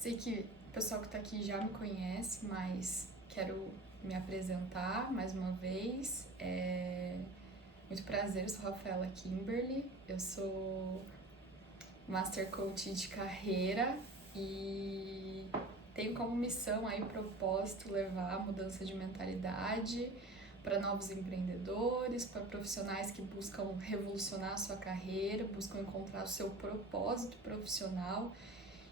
Sei que o pessoal que está aqui já me conhece, mas quero me apresentar mais uma vez. Muito prazer, eu sou Rafaela Kimberly, eu sou Master Coach de carreira e tenho como missão aí, propósito, levar a mudança de mentalidade para novos empreendedores, para profissionais que buscam revolucionar a sua carreira, buscam encontrar o seu propósito profissional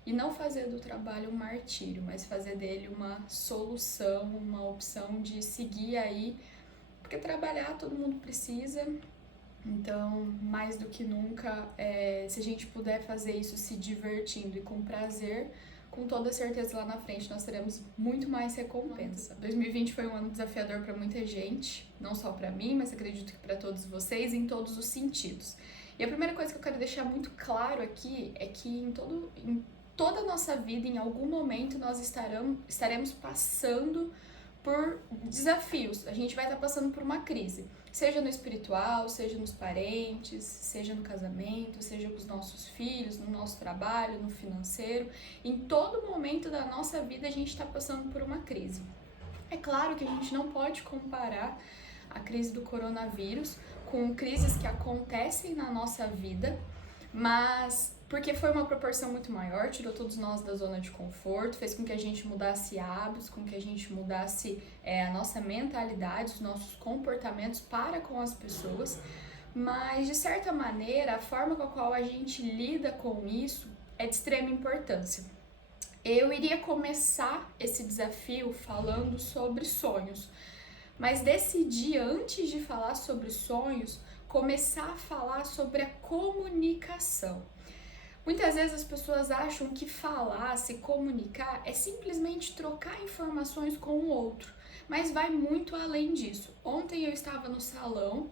e não fazer do trabalho um martírio, mas fazer dele uma solução, uma opção de seguir aí, porque trabalhar todo mundo precisa. Então, mais do que nunca, se a gente puder fazer isso se divertindo e com prazer, com toda certeza lá na frente nós teremos muito mais recompensa. 2020 foi um ano desafiador para muita gente, não só para mim, mas acredito que para todos vocês, em todos os sentidos. E a primeira coisa que eu quero deixar muito claro aqui é que em toda a nossa vida, em algum momento, nós estaremos passando por desafios. A gente vai estar passando por uma crise, seja no espiritual, seja nos parentes, seja no casamento, seja com os nossos filhos, no nosso trabalho, no financeiro. Em todo momento da nossa vida a gente está passando por uma crise. É claro que a gente não pode comparar a crise do coronavírus com crises que acontecem na nossa vida, mas porque foi uma proporção muito maior, tirou todos nós da zona de conforto, fez com que a gente mudasse hábitos, com que a gente mudasse a nossa mentalidade, os nossos comportamentos para com as pessoas, mas de certa maneira a forma com a qual a gente lida com isso é de extrema importância. Eu iria começar esse desafio falando sobre sonhos, mas decidi, antes de falar sobre sonhos, começar a falar sobre a comunicação. Muitas vezes as pessoas acham que falar, se comunicar, é simplesmente trocar informações com o outro, mas vai muito além disso. Ontem eu estava no salão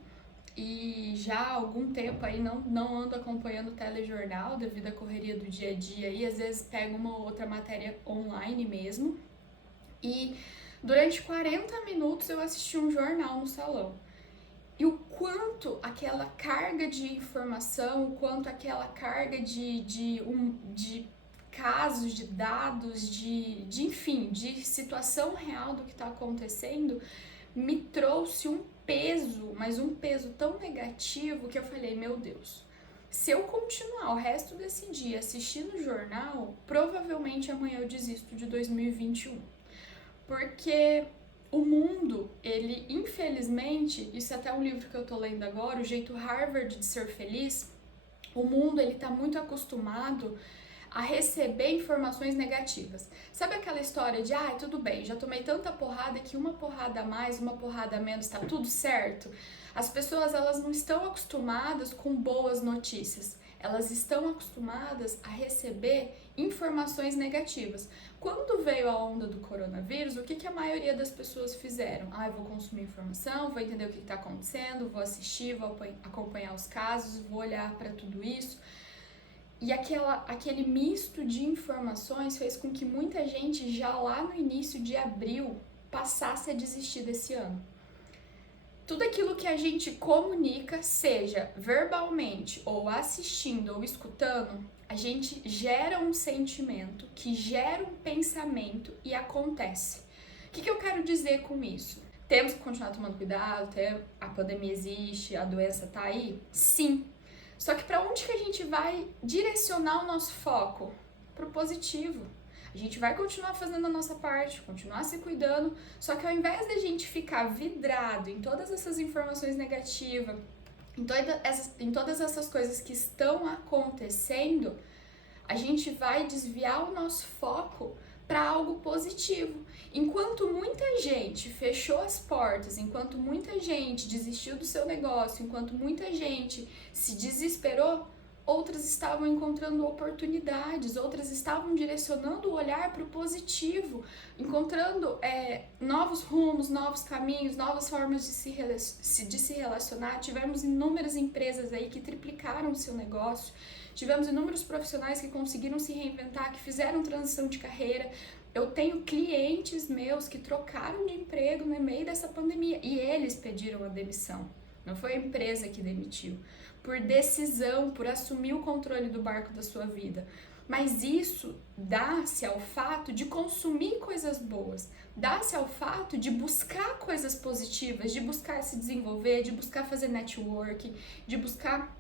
e já há algum tempo aí não ando acompanhando o telejornal devido à correria do dia a dia e às vezes pego uma ou outra matéria online mesmo. E durante 40 minutos eu assisti um jornal no salão. E o quanto aquela carga de informação, o quanto aquela carga de casos, de dados, enfim, de situação real do que está acontecendo, me trouxe um peso, mas um peso tão negativo que eu falei, meu Deus, se eu continuar o resto desse dia assistindo o jornal, provavelmente amanhã eu desisto de 2021. Porque o mundo, ele infelizmente, isso é até um livro que eu tô lendo agora, O Jeito Harvard de Ser Feliz, o mundo ele tá muito acostumado a receber informações negativas. Sabe aquela história de, tudo bem, já tomei tanta porrada que uma porrada a mais, uma porrada a menos, tá tudo certo? As pessoas, elas não estão acostumadas com boas notícias. Elas estão acostumadas a receber informações negativas. Quando veio a onda do coronavírus, o que a maioria das pessoas fizeram? Eu vou consumir informação, vou entender o que está acontecendo, vou assistir, vou acompanhar os casos, vou olhar para tudo isso. E aquele misto de informações fez com que muita gente, já lá no início de abril, passasse a desistir desse ano. Tudo aquilo que a gente comunica, seja verbalmente, ou assistindo, ou escutando, a gente gera um sentimento, que gera um pensamento e acontece. O que eu quero dizer com isso? Temos que continuar tomando cuidado, a pandemia existe, a doença tá aí? Sim. Só que para onde que a gente vai direcionar o nosso foco? Pro positivo. A gente vai continuar fazendo a nossa parte, continuar se cuidando, só que ao invés da gente ficar vidrado em todas essas informações negativas, em todas essas coisas que estão acontecendo, a gente vai desviar o nosso foco para algo positivo. Enquanto muita gente fechou as portas, enquanto muita gente desistiu do seu negócio, enquanto muita gente se desesperou, outras estavam encontrando oportunidades, outras estavam direcionando o olhar para o positivo, encontrando novos rumos, novos caminhos, novas formas de se relacionar. Tivemos inúmeras empresas aí que triplicaram o seu negócio, tivemos inúmeros profissionais que conseguiram se reinventar, que fizeram transição de carreira. Eu tenho clientes meus que trocaram de emprego no meio dessa pandemia e eles pediram a demissão. Não foi a empresa que demitiu. Por decisão, por assumir o controle do barco da sua vida. Mas isso dá-se ao fato de consumir coisas boas, dá-se ao fato de buscar coisas positivas, de buscar se desenvolver, de buscar fazer network, de buscar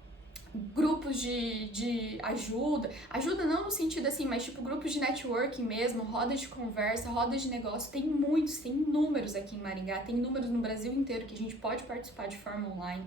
grupos de ajuda. Ajuda não no sentido assim, mas tipo grupos de networking mesmo, rodas de conversa, rodas de negócio. Tem muitos, tem inúmeros aqui em Maringá, tem inúmeros no Brasil inteiro que a gente pode participar de forma online.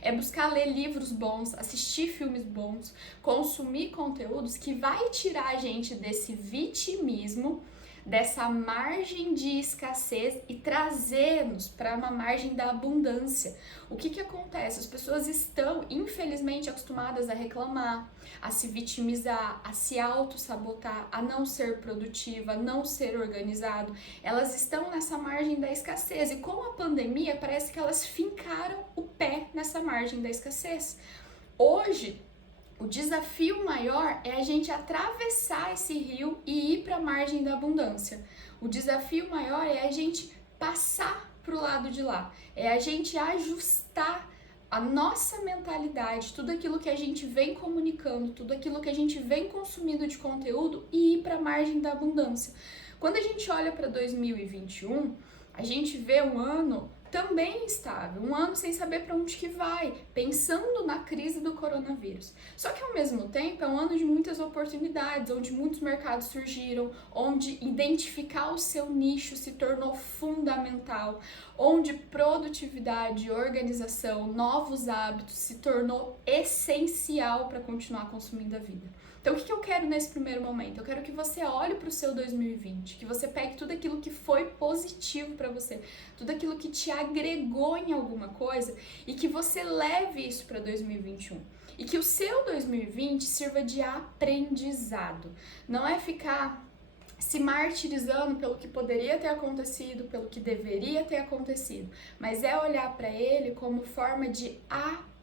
É buscar ler livros bons, assistir filmes bons, consumir conteúdos que vai tirar a gente desse vitimismo, dessa margem de escassez e trazer-nos para uma margem da abundância. O que acontece? As pessoas estão, infelizmente, acostumadas a reclamar, a se vitimizar, a se auto-sabotar, a não ser produtiva, a não ser organizado. Elas estão nessa margem da escassez e com a pandemia parece que elas fincaram o pé nessa margem da escassez. Hoje, o desafio maior é a gente atravessar esse rio e ir para a margem da abundância. O desafio maior é a gente passar para o lado de lá. É a gente ajustar a nossa mentalidade, tudo aquilo que a gente vem comunicando, tudo aquilo que a gente vem consumindo de conteúdo e ir para a margem da abundância. Quando a gente olha para 2021, a gente vê um ano também instável, um ano sem saber para onde que vai, pensando na crise do coronavírus. Só que ao mesmo tempo é um ano de muitas oportunidades, onde muitos mercados surgiram, onde identificar o seu nicho se tornou fundamental, onde produtividade, organização, novos hábitos se tornou essencial para continuar consumindo a vida. Então, o que eu quero nesse primeiro momento? Eu quero que você olhe para o seu 2020, que você pegue tudo aquilo que foi positivo para você, tudo aquilo que te agregou em alguma coisa e que você leve isso para 2021. E que o seu 2020 sirva de aprendizado. Não é ficar se martirizando pelo que poderia ter acontecido, pelo que deveria ter acontecido, mas é olhar para ele como forma de aprendizado.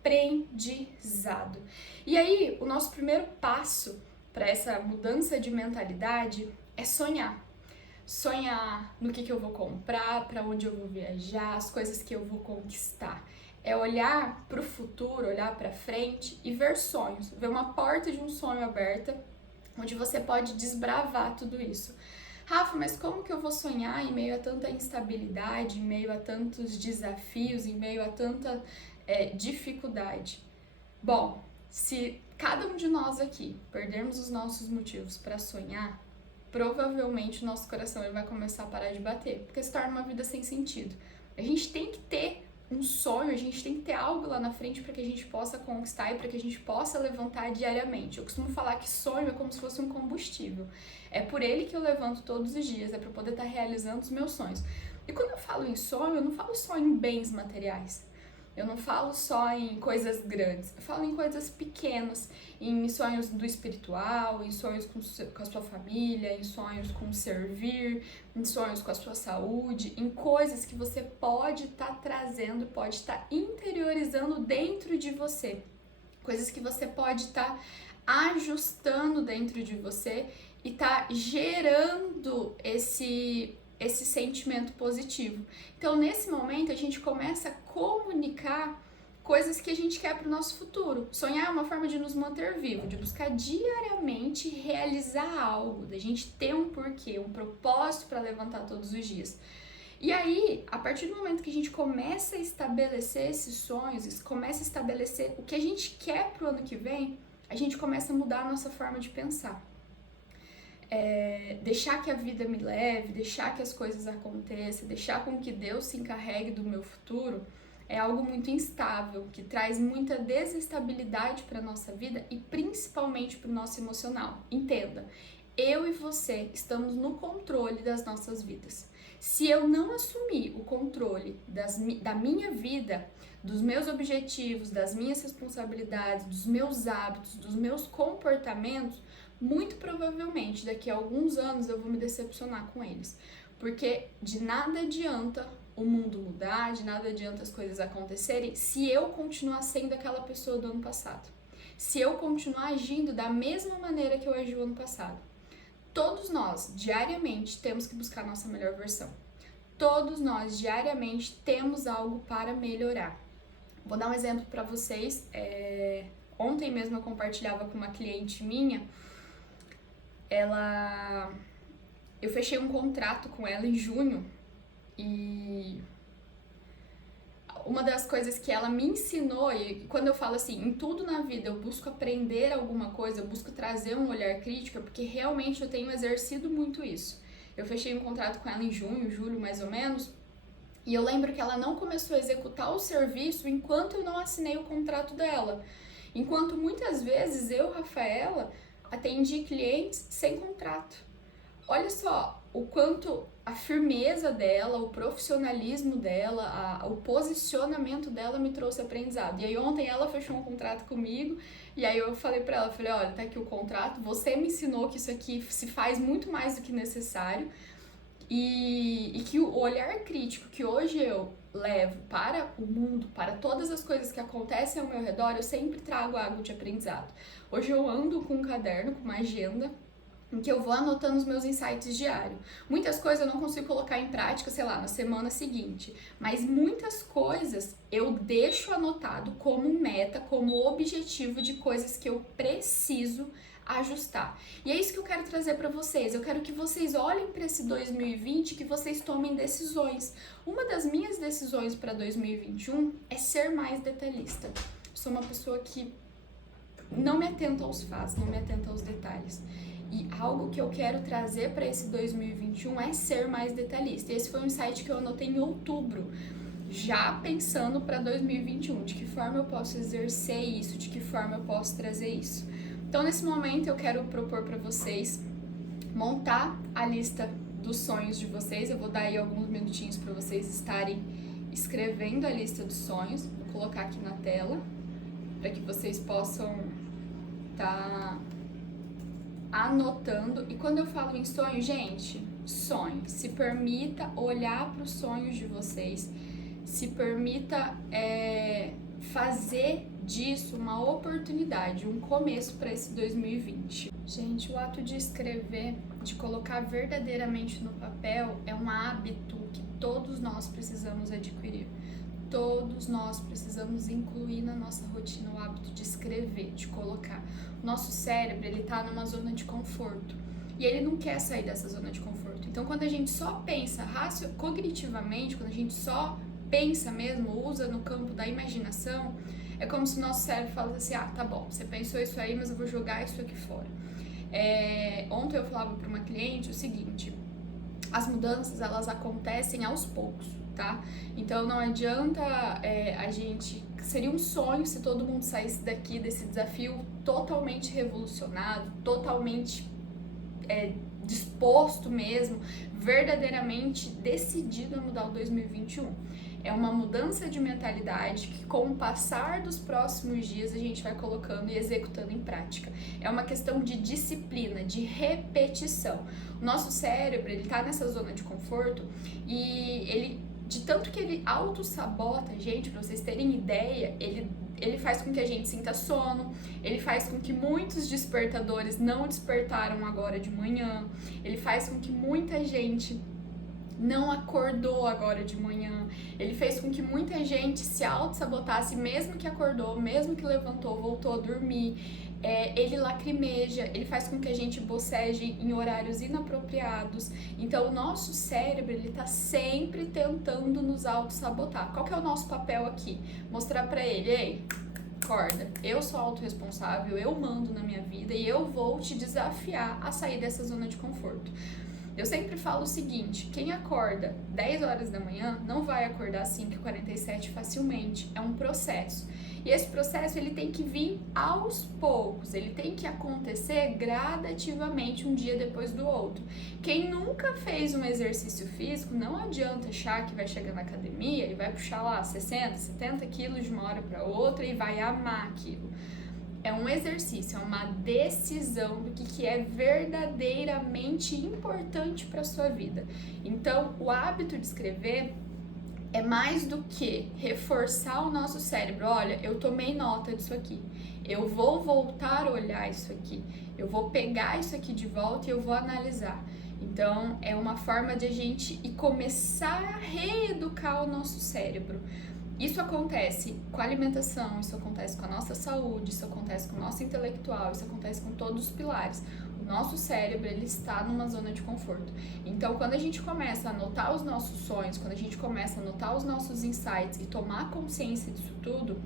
E aí, o nosso primeiro passo para essa mudança de mentalidade é sonhar. Sonhar no que eu vou comprar, para onde eu vou viajar, as coisas que eu vou conquistar. É olhar para o futuro, olhar para frente e ver sonhos, ver uma porta de um sonho aberta, onde você pode desbravar tudo isso. Rafa, mas como que eu vou sonhar em meio a tanta instabilidade, em meio a tantos desafios, em meio a tanta dificuldade? Bom, se cada um de nós aqui perdermos os nossos motivos para sonhar, provavelmente o nosso coração ele vai começar a parar de bater, porque se torna uma vida sem sentido. A gente tem que ter um sonho, a gente tem que ter algo lá na frente para que a gente possa conquistar e para que a gente possa levantar diariamente. Eu costumo falar que sonho é como se fosse um combustível. É por ele que eu levanto todos os dias, é para poder estar realizando os meus sonhos. E quando eu falo em sonho, eu não falo só em bens materiais. Eu não falo só em coisas grandes, eu falo em coisas pequenas, em sonhos do espiritual, em sonhos com a sua família, em sonhos com servir, em sonhos com a sua saúde, em coisas que você pode estar trazendo, pode estar interiorizando dentro de você, coisas que você pode estar ajustando dentro de você e tá gerando esse sentimento positivo. Então, nesse momento, a gente começa a comunicar coisas que a gente quer para o nosso futuro. Sonhar é uma forma de nos manter vivo, de buscar diariamente realizar algo, da gente ter um porquê, um propósito para levantar todos os dias. E aí, a partir do momento que a gente começa a estabelecer esses sonhos, começa a estabelecer o que a gente quer para o ano que vem, a gente começa a mudar a nossa forma de pensar. Deixar que a vida me leve, deixar que as coisas aconteçam, deixar com que Deus se encarregue do meu futuro, é algo muito instável, que traz muita desestabilidade para a nossa vida e principalmente para o nosso emocional. Entenda, eu e você estamos no controle das nossas vidas. Se eu não assumir o controle da minha vida, dos meus objetivos, das minhas responsabilidades, dos meus hábitos, dos meus comportamentos, muito provavelmente daqui a alguns anos eu vou me decepcionar com eles. Porque de nada adianta o mundo mudar, de nada adianta as coisas acontecerem se eu continuar sendo aquela pessoa do ano passado. Se eu continuar agindo da mesma maneira que eu agi o ano passado. Todos nós, diariamente, temos que buscar a nossa melhor versão. Todos nós, diariamente, temos algo para melhorar. Vou dar um exemplo para vocês. Ontem mesmo eu compartilhava com uma cliente minha eu fechei um contrato com ela em junho e uma das coisas que ela me ensinou, e quando eu falo assim, em tudo na vida eu busco aprender alguma coisa, eu busco trazer um olhar crítico, é porque realmente eu tenho exercido muito isso. Eu fechei um contrato com ela em junho, julho mais ou menos, e eu lembro que ela não começou a executar o serviço enquanto eu não assinei o contrato dela. Enquanto muitas vezes eu, Rafaela, atendi clientes sem contrato. Olha só o quanto a firmeza dela, o profissionalismo dela, o posicionamento dela me trouxe aprendizado. E aí ontem ela fechou um contrato comigo e aí eu falei pra ela, falei, olha, tá aqui o contrato, você me ensinou que isso aqui se faz muito mais do que necessário e que o olhar crítico que hoje eu levo para o mundo, para todas as coisas que acontecem ao meu redor, eu sempre trago algo de aprendizado. Hoje eu ando com um caderno, com uma agenda, em que eu vou anotando os meus insights diários. Muitas coisas eu não consigo colocar em prática, sei lá, na semana seguinte, mas muitas coisas eu deixo anotado como meta, como objetivo de coisas que eu preciso ajustar. E é isso que eu quero trazer para vocês. Eu quero que vocês olhem para esse 2020, que vocês tomem decisões. Uma das minhas decisões para 2021 é ser mais detalhista. Sou uma pessoa que não me atenta aos fatos, não me atenta aos detalhes. E algo que eu quero trazer para esse 2021 é ser mais detalhista. Esse foi um insight que eu anotei em outubro, já pensando para 2021, de que forma eu posso exercer isso, de que forma eu posso trazer isso. Então, nesse momento, eu quero propor para vocês montar a lista dos sonhos de vocês. Eu vou dar aí alguns minutinhos para vocês estarem escrevendo a lista dos sonhos. Vou colocar aqui na tela para que vocês possam estar anotando. E quando eu falo em sonho, gente, sonhe. Se permita olhar para os sonhos de vocês. Se permita fazer disso uma oportunidade, um começo para esse 2020. Gente, o ato de escrever, de colocar verdadeiramente no papel, é um hábito que todos nós precisamos adquirir. Todos nós precisamos incluir na nossa rotina o hábito de escrever, de colocar. O nosso cérebro, ele tá numa zona de conforto e ele não quer sair dessa zona de conforto. Então, quando a gente só pensa cognitivamente, quando a gente só pensa mesmo, usa no campo da imaginação, é como se o nosso cérebro falasse assim, ah, tá bom, você pensou isso aí, mas eu vou jogar isso aqui fora. Ontem eu falava para uma cliente o seguinte, as mudanças, elas acontecem aos poucos, tá? Então não adianta a gente... Seria um sonho se todo mundo saísse daqui desse desafio totalmente revolucionado, totalmente disposto mesmo, verdadeiramente decidido a mudar o 2021. É uma mudança de mentalidade que, com o passar dos próximos dias, a gente vai colocando e executando em prática. É uma questão de disciplina, de repetição. O nosso cérebro, ele tá nessa zona de conforto e ele, de tanto que ele auto-sabota a gente, pra vocês terem ideia, ele faz com que a gente sinta sono, ele faz com que muitos despertadores não despertaram agora de manhã, ele faz com que muita gente não acordou agora de manhã, ele fez com que muita gente se auto-sabotasse, mesmo que acordou, mesmo que levantou, voltou a dormir, ele lacrimeja, ele faz com que a gente boceje em horários inapropriados. Então o nosso cérebro, ele tá sempre tentando nos auto-sabotar. Qual que é o nosso papel aqui? Mostrar pra ele, ei, acorda, eu sou autorresponsável, eu mando na minha vida e eu vou te desafiar a sair dessa zona de conforto. Eu sempre falo o seguinte, quem acorda 10 horas da manhã não vai acordar 5h47 facilmente, é um processo. E esse processo, ele tem que vir aos poucos, ele tem que acontecer gradativamente, um dia depois do outro. Quem nunca fez um exercício físico, não adianta achar que vai chegar na academia, ele vai puxar lá 60, 70 quilos de uma hora para outra e vai amar aquilo. É um exercício, é uma decisão do que é verdadeiramente importante para a sua vida. Então, o hábito de escrever é mais do que reforçar o nosso cérebro. Olha, eu tomei nota disso aqui, eu vou voltar a olhar isso aqui, eu vou pegar isso aqui de volta e eu vou analisar. Então, é uma forma de a gente começar a reeducar o nosso cérebro. Isso acontece com a alimentação, isso acontece com a nossa saúde, isso acontece com o nosso intelectual, isso acontece com todos os pilares. O nosso cérebro, ele está numa zona de conforto. Então, quando a gente começa a anotar os nossos sonhos, quando a gente começa a anotar os nossos insights e tomar consciência disso tudo,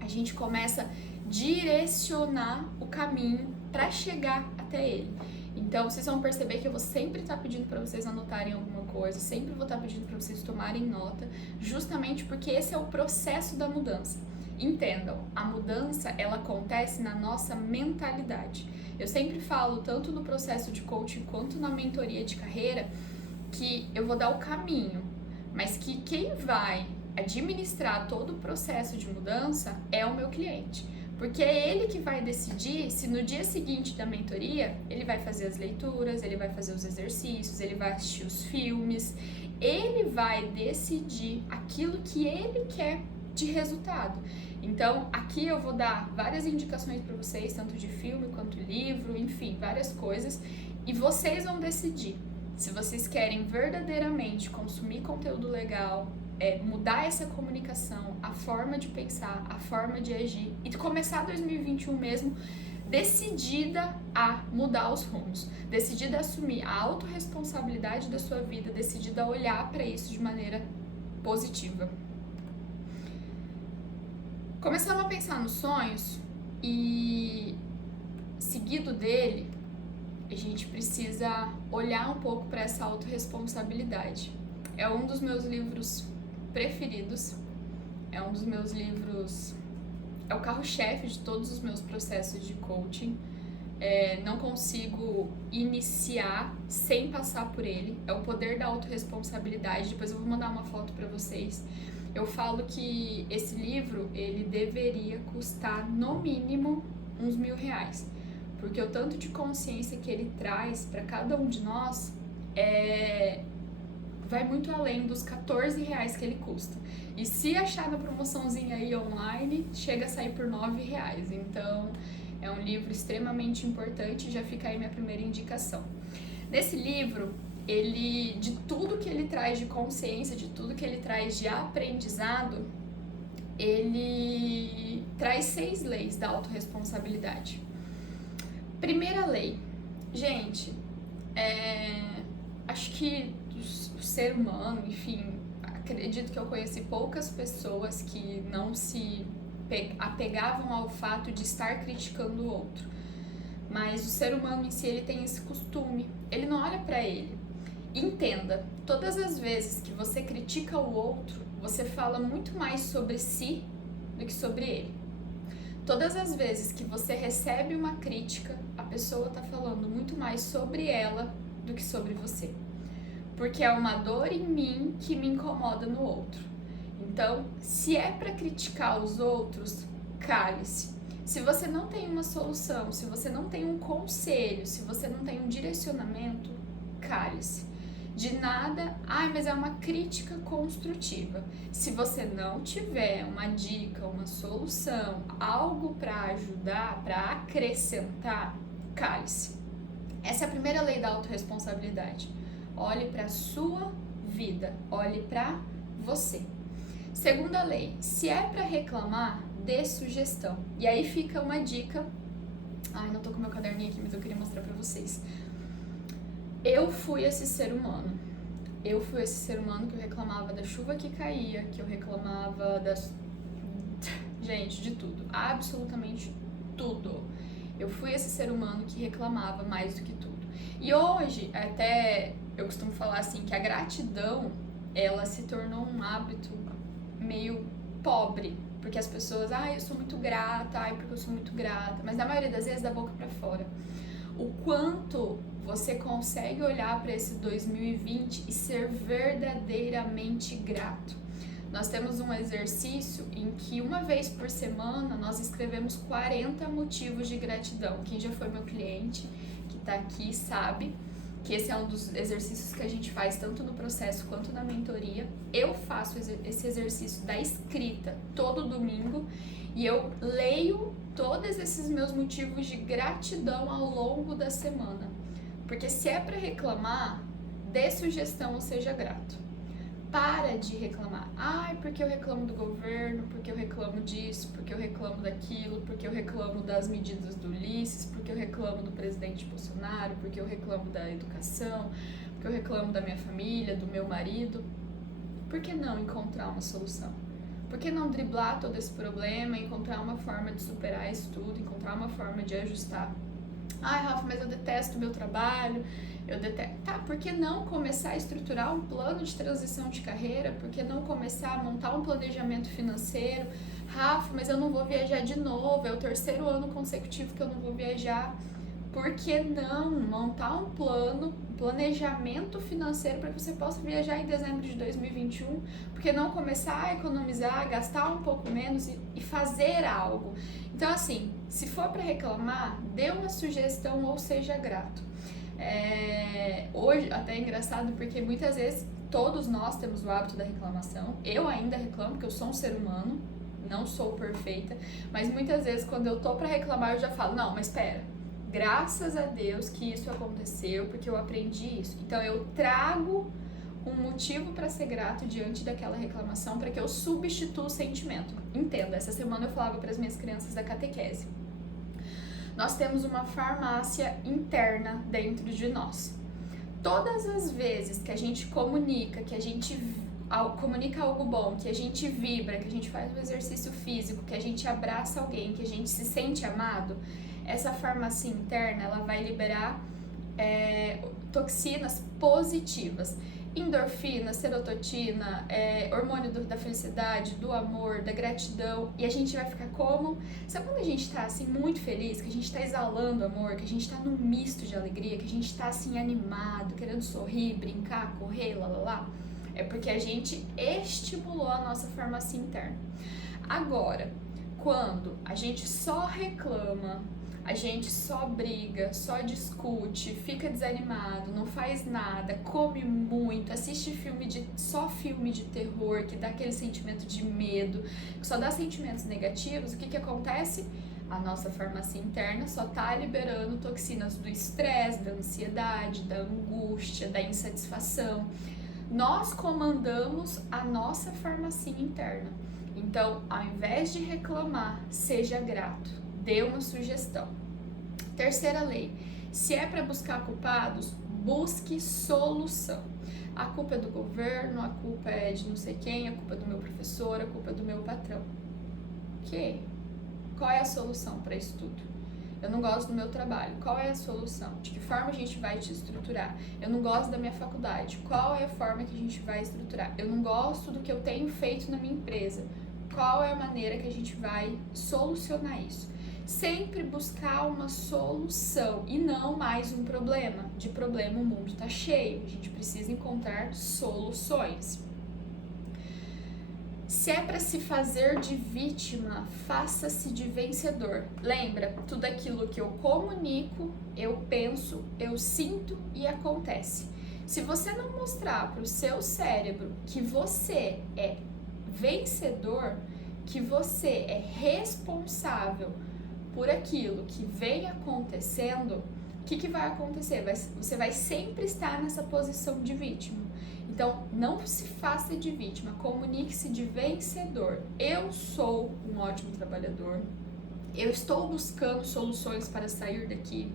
a gente começa a direcionar o caminho para chegar até ele. Então, vocês vão perceber que eu vou sempre estar pedindo para vocês anotarem alguma coisa, sempre vou estar pedindo para vocês tomarem nota, justamente porque esse é o processo da mudança. Entendam, a mudança, ela acontece na nossa mentalidade. Eu sempre falo, tanto no processo de coaching quanto na mentoria de carreira, que eu vou dar o caminho, mas que quem vai administrar todo o processo de mudança é o meu cliente. Porque é ele que vai decidir se no dia seguinte da mentoria ele vai fazer as leituras, ele vai fazer os exercícios, ele vai assistir os filmes, ele vai decidir aquilo que ele quer de resultado. Então, aqui eu vou dar várias indicações para vocês, tanto de filme quanto livro, enfim, várias coisas, e vocês vão decidir se vocês querem verdadeiramente consumir conteúdo legal, mudar essa comunicação, a forma de pensar, a forma de agir e começar 2021 mesmo decidida a mudar os rumos, decidida a assumir a autorresponsabilidade da sua vida, decidida a olhar para isso de maneira positiva. Começamos a pensar nos sonhos e, seguido dele, a gente precisa olhar um pouco para essa autorresponsabilidade. É um dos meus livros preferidos, é um dos meus livros, é o carro-chefe de todos os meus processos de coaching. Não consigo iniciar sem passar por ele. É o poder da autorresponsabilidade. Depois eu vou mandar uma foto para vocês. Eu falo que esse livro, ele deveria custar no mínimo uns R$1.000, porque o tanto de consciência que ele traz para cada um de nós vai muito além dos R$14 que ele custa. E se achar na promoçãozinha aí online, chega a sair por R$9. Então, é um livro extremamente importante, já fica aí minha primeira indicação. Nesse livro, de tudo que ele traz de consciência, de tudo que ele traz de aprendizado, ele traz 6 leis da autorresponsabilidade. Primeira lei, gente, acho que o ser humano, enfim, acredito que eu conheci poucas pessoas que não se apegavam ao fato de estar criticando o outro. Mas o ser humano em si, ele tem esse costume, ele não olha para ele. Entenda, todas as vezes que você critica o outro, você fala muito mais sobre si do que sobre ele. Todas as vezes que você recebe uma crítica, a pessoa está falando muito mais sobre ela do que sobre você. Porque é uma dor em mim que me incomoda no outro. Então, se é para criticar os outros, cale-se. Se você não tem uma solução, se você não tem um conselho, se você não tem um direcionamento, cale-se. De nada, mas é uma crítica construtiva. Se você não tiver uma dica, uma solução, algo para ajudar, para acrescentar, cale-se. Essa é a primeira lei da autorresponsabilidade. Olhe para a sua vida, olhe para você. Segunda lei, se é para reclamar, dê sugestão. E aí fica uma dica. Não tô com meu caderninho aqui, mas eu queria mostrar para vocês. Eu fui esse ser humano. Eu fui esse ser humano que eu reclamava da chuva que caía, que eu reclamava Gente, de tudo. Absolutamente tudo. Eu fui esse ser humano que reclamava mais do que tudo. E hoje, até eu costumo falar assim, que a gratidão, ela se tornou um hábito meio pobre. Porque as pessoas, eu sou muito grata, porque eu sou muito grata. Mas na maioria das vezes, da boca pra fora. O quanto você consegue olhar para esse 2020 e ser verdadeiramente grato. Nós temos um exercício em que uma vez por semana nós escrevemos 40 motivos de gratidão. Quem já foi meu cliente, que está aqui, sabe que esse é um dos exercícios que a gente faz tanto no processo quanto na mentoria. Eu faço esse exercício da escrita todo domingo e eu leio todos esses meus motivos de gratidão ao longo da semana. Porque se é para reclamar, dê sugestão ou seja grato. Para de reclamar. Ai, porque eu reclamo do governo, porque eu reclamo disso, porque eu reclamo daquilo, porque eu reclamo das medidas do Ulisses, porque eu reclamo do presidente Bolsonaro, porque eu reclamo da educação, porque eu reclamo da minha família, do meu marido. Por que não encontrar uma solução? Por que não driblar todo esse problema, encontrar uma forma de superar isso tudo, encontrar uma forma de ajustar? Ai, Rafa, mas eu detesto o meu trabalho, eu detesto... Tá, por que não começar a estruturar um plano de transição de carreira? Por que não começar a montar um planejamento financeiro? Rafa, mas eu não vou viajar de novo, é o 3º ano consecutivo que eu não vou viajar. Por que não montar um plano, um planejamento financeiro para que você possa viajar em dezembro de 2021? Por que não começar a economizar, gastar um pouco menos e fazer algo? Então, assim, se for para reclamar, dê uma sugestão ou seja grato. Hoje, até é engraçado, porque muitas vezes todos nós temos o hábito da reclamação. Eu ainda reclamo, porque eu sou um ser humano, não sou perfeita, mas muitas vezes quando eu tô para reclamar, eu já falo, não, mas espera. Graças a Deus que isso aconteceu, porque eu aprendi isso. Então eu trago um motivo para ser grato diante daquela reclamação, para que eu substitua o sentimento. Entenda, essa semana eu falava para as minhas crianças da catequese. Nós temos uma farmácia interna dentro de nós. Todas as vezes que a gente comunica, que a gente comunica algo bom, que a gente vibra, que a gente faz um exercício físico, que a gente abraça alguém, que a gente se sente amado, essa farmácia interna, ela vai liberar toxinas positivas, endorfina, serotonina, hormônio da felicidade, do amor, da gratidão, e a gente vai ficar como? Sabe quando a gente tá assim muito feliz, que a gente tá exalando amor, que a gente tá num misto de alegria, que a gente tá assim animado, querendo sorrir, brincar, correr, lá. É porque a gente estimulou a nossa farmácia interna. Agora, quando a gente só reclama, a gente só briga, só discute, fica desanimado, não faz nada, come muito, assiste só filme de terror, que dá aquele sentimento de medo, que só dá sentimentos negativos, o que acontece? A nossa farmácia interna só tá liberando toxinas do estresse, da ansiedade, da angústia, da insatisfação. Nós comandamos a nossa farmácia interna. Então, ao invés de reclamar, seja grato. Dê uma sugestão. Terceira lei, se é para buscar culpados, busque solução. A culpa é do governo, a culpa é de não sei quem, a culpa é do meu professor, a culpa é do meu patrão. Ok, qual é a solução para isso tudo? Eu não gosto do meu trabalho, qual é a solução? De que forma a gente vai te estruturar? Eu não gosto da minha faculdade, qual é a forma que a gente vai estruturar? Eu não gosto do que eu tenho feito na minha empresa, qual é a maneira que a gente vai solucionar isso? Sempre buscar uma solução e não mais um problema. De problema o mundo tá cheio, a gente precisa encontrar soluções. Se é para se fazer de vítima, faça-se de vencedor. Lembra, tudo aquilo que eu comunico, eu penso, eu sinto e acontece. Se você não mostrar para o seu cérebro que você é vencedor, que você é responsável por aquilo que vem acontecendo, o que vai acontecer? Você vai sempre estar nessa posição de vítima. Então, não se faça de vítima, comunique-se de vencedor. Eu sou um ótimo trabalhador, eu estou buscando soluções para sair daqui,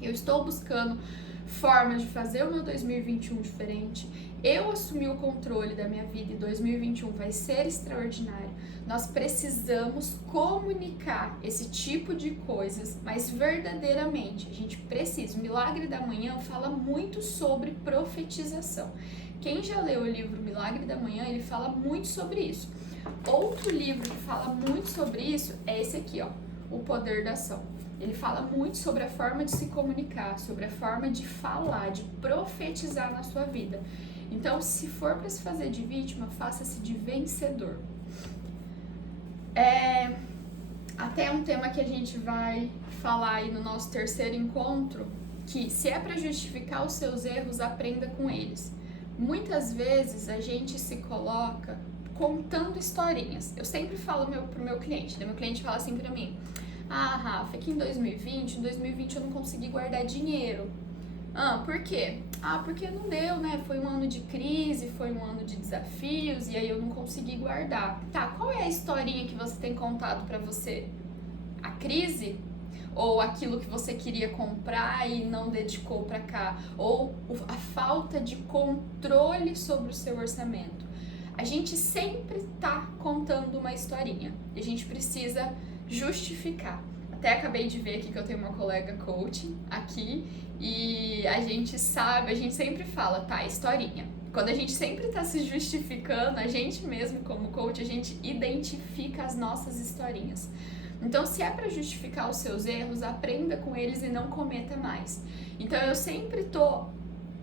eu estou buscando formas de fazer o meu 2021 diferente. Eu assumi o controle da minha vida e 2021 vai ser extraordinário. Nós precisamos comunicar esse tipo de coisas, mas verdadeiramente. A gente precisa. O Milagre da Manhã fala muito sobre profetização. Quem já leu o livro Milagre da Manhã, ele fala muito sobre isso. Outro livro que fala muito sobre isso é esse aqui, ó, O Poder da Ação. Ele fala muito sobre a forma de se comunicar, sobre a forma de falar, de profetizar na sua vida. Então, se for para se fazer de vítima, faça-se de vencedor. Até um tema que a gente vai falar aí no nosso terceiro encontro, que se é para justificar os seus erros, aprenda com eles. Muitas vezes a gente se coloca contando historinhas. Eu sempre falo pro meu cliente, né? Meu cliente fala assim pra mim: ah, Rafa, é que em 2020 eu não consegui guardar dinheiro. Ah, por quê? Ah, porque não deu, né? Foi um ano de crise, foi um ano de desafios e aí eu não consegui guardar. Tá, qual é a historinha que você tem contado pra você? A crise? Ou aquilo que você queria comprar e não dedicou pra cá? Ou a falta de controle sobre o seu orçamento? A gente sempre tá contando uma historinha e a gente precisa justificar. Até acabei de ver aqui que eu tenho uma colega coach aqui e a gente sabe, a gente sempre fala, tá, historinha. Quando a gente sempre tá se justificando, a gente mesmo como coach, a gente identifica as nossas historinhas. Então, se é para justificar os seus erros, aprenda com eles e não cometa mais. Então, eu sempre tô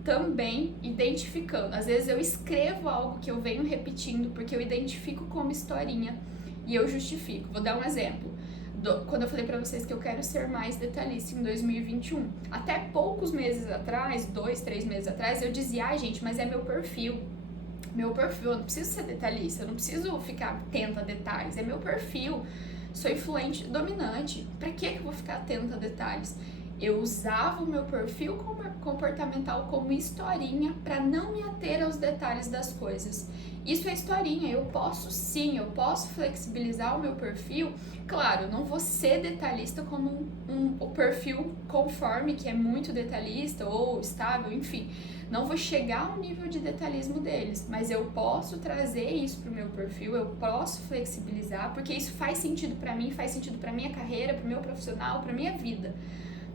também identificando. Às vezes eu escrevo algo que eu venho repetindo porque eu identifico como historinha e eu justifico. Vou dar um exemplo. Quando eu falei pra vocês que eu quero ser mais detalhista em 2021, até poucos meses atrás, 2, 3 meses atrás, eu dizia, ai gente, mas é meu perfil. Meu perfil, eu não preciso ser detalhista, eu não preciso ficar atenta a detalhes, é meu perfil. Sou influente, dominante, pra que eu vou ficar atenta a detalhes? Eu usava o meu perfil comportamental como historinha para não me ater aos detalhes das coisas. Isso é historinha, eu posso sim, eu posso flexibilizar o meu perfil. Claro, eu não vou ser detalhista como o perfil conforme, que é muito detalhista ou estável, enfim. Não vou chegar ao nível de detalhismo deles, mas eu posso trazer isso pro meu perfil, eu posso flexibilizar, porque isso faz sentido para mim, faz sentido para minha carreira, pro meu profissional, pra minha vida.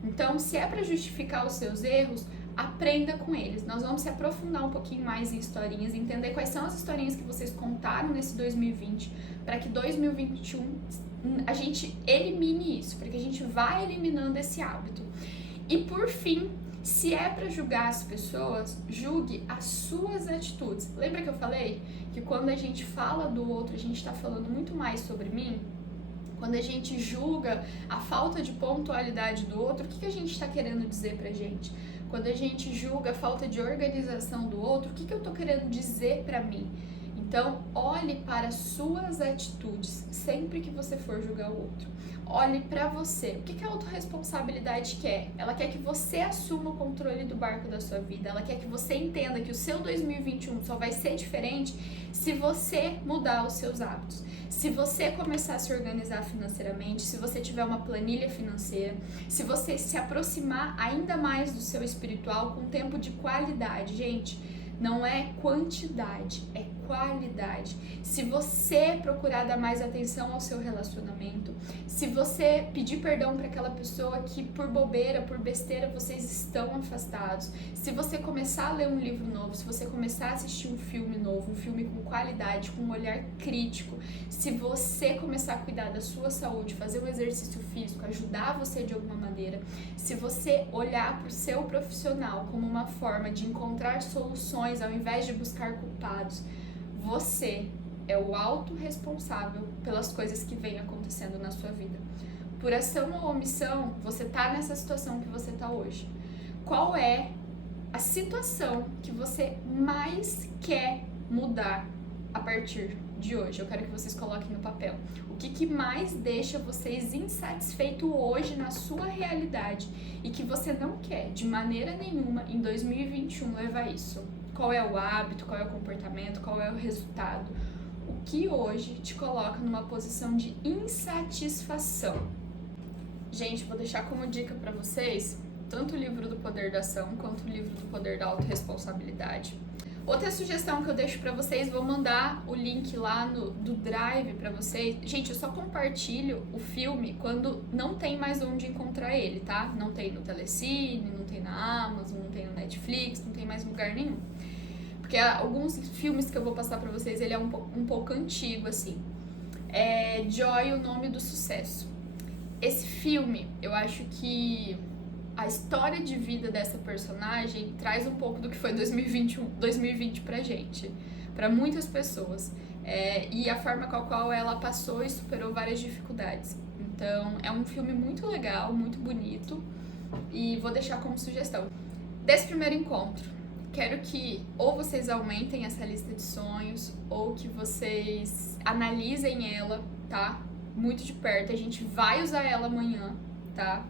Então, se é para justificar os seus erros, aprenda com eles. Nós vamos se aprofundar um pouquinho mais em historinhas, entender quais são as historinhas que vocês contaram nesse 2020, para que 2021 a gente elimine isso, para que a gente vá eliminando esse hábito. E por fim, se é para julgar as pessoas, julgue as suas atitudes. Lembra que eu falei que quando a gente fala do outro, a gente está falando muito mais sobre mim? Quando a gente julga a falta de pontualidade do outro, o que a gente está querendo dizer pra gente? Quando a gente julga a falta de organização do outro, o que eu tô querendo dizer pra mim? Então, olhe para as suas atitudes sempre que você for julgar o outro. Olhe para você. O que a autorresponsabilidade quer? Ela quer que você assuma o controle do barco da sua vida. Ela quer que você entenda que o seu 2021 só vai ser diferente se você mudar os seus hábitos. Se você começar a se organizar financeiramente, se você tiver uma planilha financeira, se você se aproximar ainda mais do seu espiritual com tempo de qualidade. Gente, não é quantidade, é qualidade. Se você procurar dar mais atenção ao seu relacionamento, se você pedir perdão para aquela pessoa que por bobeira, por besteira, vocês estão afastados, se você começar a ler um livro novo, se você começar a assistir um filme novo, um filme com qualidade, com um olhar crítico, se você começar a cuidar da sua saúde, fazer um exercício físico, ajudar você de alguma maneira, se você olhar para o seu profissional como uma forma de encontrar soluções ao invés de buscar culpados, você é o autorresponsável pelas coisas que vêm acontecendo na sua vida. Por ação ou omissão, você tá nessa situação que você tá hoje. Qual é a situação que você mais quer mudar a partir de hoje? Eu quero que vocês coloquem no papel. O que mais deixa vocês insatisfeitos hoje na sua realidade e que você não quer, de maneira nenhuma, em 2021 levar isso? Qual é o hábito, qual é o comportamento, qual é o resultado? O que hoje te coloca numa posição de insatisfação? Gente, vou deixar como dica para vocês tanto o livro do Poder da Ação quanto o livro do Poder da Autorresponsabilidade. Outra sugestão que eu deixo pra vocês, vou mandar o link lá do Drive pra vocês. Gente, eu só compartilho o filme quando não tem mais onde encontrar ele, tá? Não tem no Telecine, não tem na Amazon, não tem no Netflix, não tem mais lugar nenhum. Porque alguns filmes que eu vou passar pra vocês, ele é um pouco antigo, assim. É Joy, o Nome do Sucesso. Esse filme, eu acho que a história de vida dessa personagem traz um pouco do que foi 2020 pra gente, pra muitas pessoas, e a forma com a qual ela passou e superou várias dificuldades. Então, é um filme muito legal, muito bonito, e vou deixar como sugestão. Desse primeiro encontro, quero que ou vocês aumentem essa lista de sonhos, ou que vocês analisem ela, tá? Muito de perto, a gente vai usar ela amanhã, tá?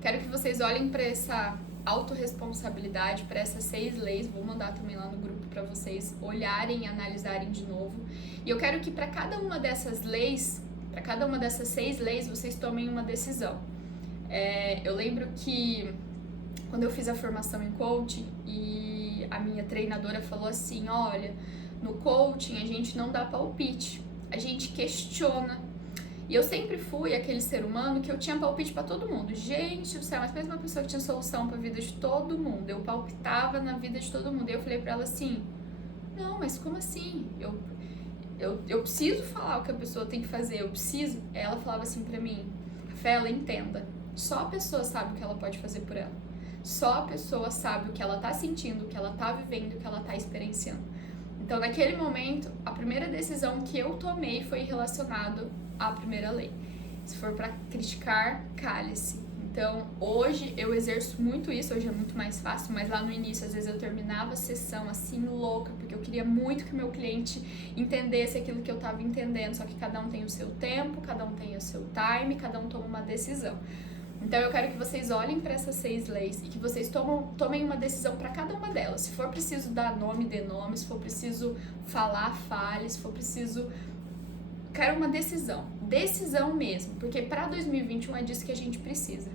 Quero que vocês olhem para essa autorresponsabilidade para essas 6 leis. Vou mandar também lá no grupo para vocês olharem e analisarem de novo. E eu quero que para cada uma dessas leis, para cada uma dessas 6 leis, vocês tomem uma decisão. Eu lembro que quando eu fiz a formação em coaching e a minha treinadora falou assim, olha, no coaching a gente não dá palpite, a gente questiona. E eu sempre fui aquele ser humano que eu tinha palpite pra todo mundo. Gente do céu, mas mesmo uma pessoa que tinha solução pra vida de todo mundo, eu palpitava na vida de todo mundo. E eu falei pra ela assim, não, mas como assim? Eu preciso falar o que a pessoa tem que fazer, eu preciso. Ela falava assim pra mim, Rafaela, entenda, só a pessoa sabe o que ela pode fazer por ela. Só a pessoa sabe o que ela tá sentindo, o que ela tá vivendo, o que ela tá experienciando. Então, naquele momento, a primeira decisão que eu tomei foi relacionado à primeira lei. Se for para criticar, cale-se. Então, hoje eu exerço muito isso, hoje é muito mais fácil, mas lá no início, às vezes eu terminava a sessão assim, louca, porque eu queria muito que o meu cliente entendesse aquilo que eu estava entendendo, só que cada um tem o seu tempo, cada um tem o seu time, cada um toma uma decisão. Então eu quero que vocês olhem para essas 6 leis e que vocês tomem uma decisão para cada uma delas. Se for preciso dar nome, dê nome. Se for preciso falar, fale. Se for preciso... Quero uma decisão. Decisão mesmo. Porque para 2021 é disso que a gente precisa.